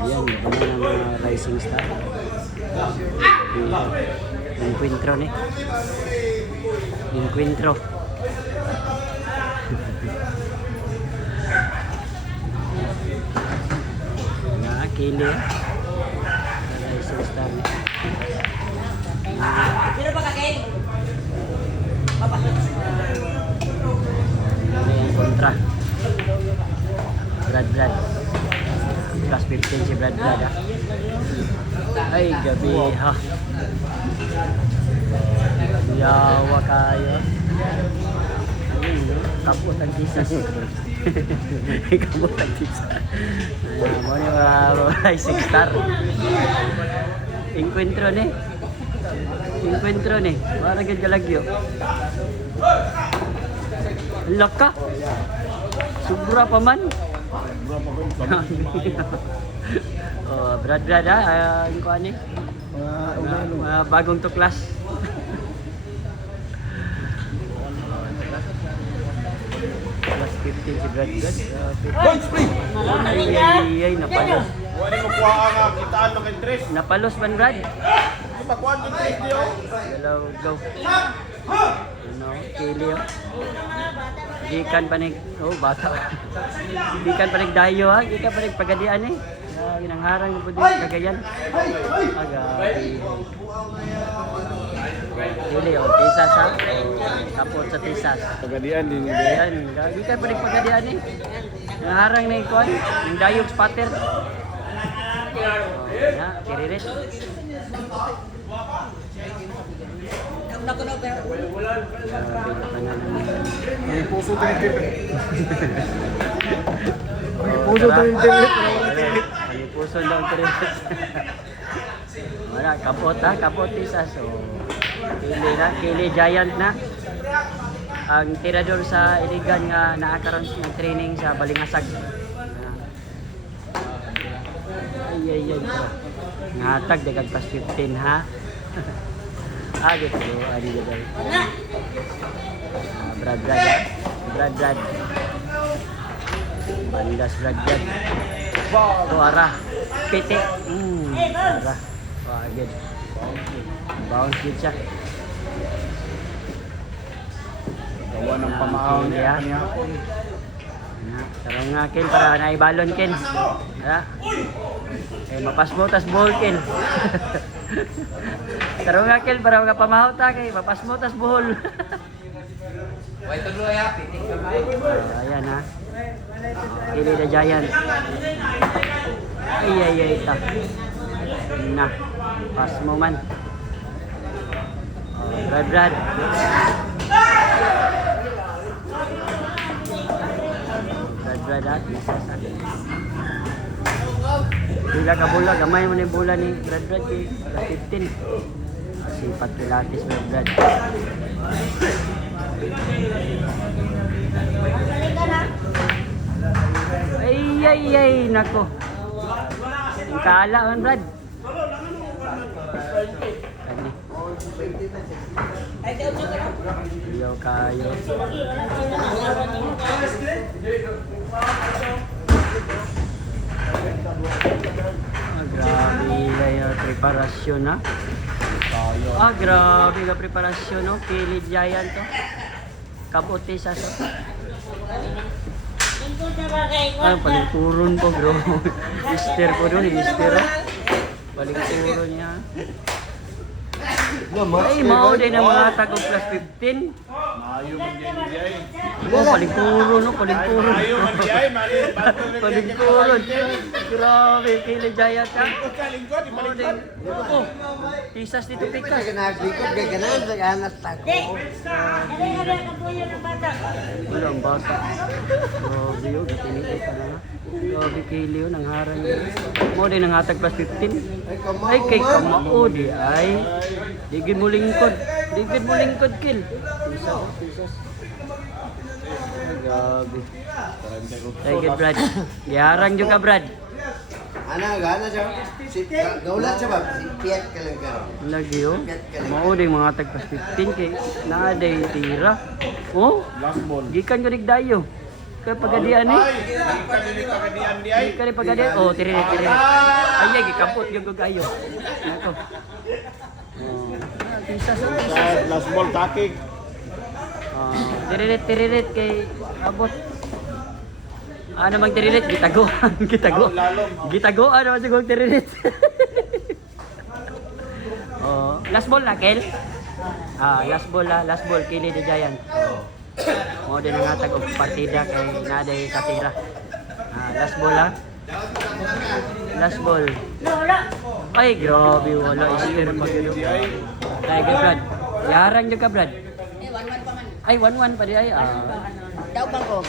Ayan, iba na ng mga rising star. Encuentro ni. Encuentro. Kili. Rising star ni. Sino ba kakain? Ano yung kontra? Brad. Plus 15 si Brad ha. Ay, gabi ha. Yawa kayo. Ayun, no? Kapot ang kisas. Kapot ang kisas. Ayan, mo yung rising star. Encuentro ni. Parang galagyo. Laka. Sobra pa man. Oh, Brad ha, yung kuha ni. Bagong tuklas. Plus 15 si Brad. Ay, napalos. Wala mo kuha nga kitaan ng interest. Napalos man, Brad. Makuha ng interest niyo. Hello, go. Ano, Kili oh. Gikan pa ning, oh bata. Gikan pa ning dayo ha, gikan pa ning pagadian eh. Ginangharang mo din kagayan. Agay. Kili oh, tisas ha. Kapot sa tisas. Pagadian din ni Ayan, gikan pa ning pagadian eh. Ginangharang ning kuan, ning dayog spatter. Ya, kiririt. May puso to yung tibet. Puso to yung tibet. May puso daw yung tibet. Wala, kapot isa. So, Kili Giant na. Ang tirador sa Iligan nga naakaroon ng training sa Balingasag. Ay. Ngatag, dagag pas 15 ha. Agit ko, adi dagay. Brad. Bandas Brad. Suara. Piti. Suara. Agit. Bounce good siya. Gawa ng pamahaw niya. Sarang nga kin para naibalon kin. Ha? Mapasmo tas buhol kin. Sarang nga kin para pamahaw ta kay mapasmo tas buhol. Wait, tuloy ya. Pitik ka ba? Ayan ha. Kili the Giant. Ay ta. Na. Pasmo man. Brad. Brad at isasa. Bila ka bola, gamay mo ni bola ni Brad kay 15. Sipat pilates Brad. Ay, nako. Ang kaala man Brad. Ayaw kayo. Grabe yung preparasyon ha. Grabe yung preparasyon no. Kili Giant to. Kabuti sa so. Palingkuron po bro. Mister ko doon, mister. Palingkuron niya. Ay, mao din ang mga tago plus 15. Maayo man din niya eh. Palingkuron no, palingkuron. Maayo man niya eh. Palingkuron. Grabe, Kili Giant ha. Lingkod, Mao din. Oh, tisas dito pikas. Gaganan sa ganas tako. Walang bata. Grabe yun, gatinigay ka na. Grabe Kili yun, ang harang yun. Mo din ang hatag plus 15. Ay, kay kamao di ay. Digid mo lingkod. Kil. Tisas. Ay, grabe. Ay, good Brad. Yarang juga Brad. Gana siya. Gaulat siya ba? Si Piet ka lang ka. Lagi yun. Mao din mga hatag plus 15 kay naaday tira. Oh, Last ball. gikan ko dayo. Kay pagadian ni. Ay, pagadian di ay. Kay pagadian. Oh, tiri. Ay, gikapot yung kayo. Ito. Oh, tisa sa Last ball, takig. tiririt kay abot. Ano mang tiririt, gitaguan, gitaguan. Gitaguan naman siguro tiririt. Oh, last ball na, Kel. Last ball, Kili the Giant. Mo din ang atag og partida kay naday katira. Last ball ha. Last ball. Ay, grabe wala isir magino. Ay, kay Brad. Yarang jud ka, Brad. Ay, 1-1 pa di ay. Daw bang ko?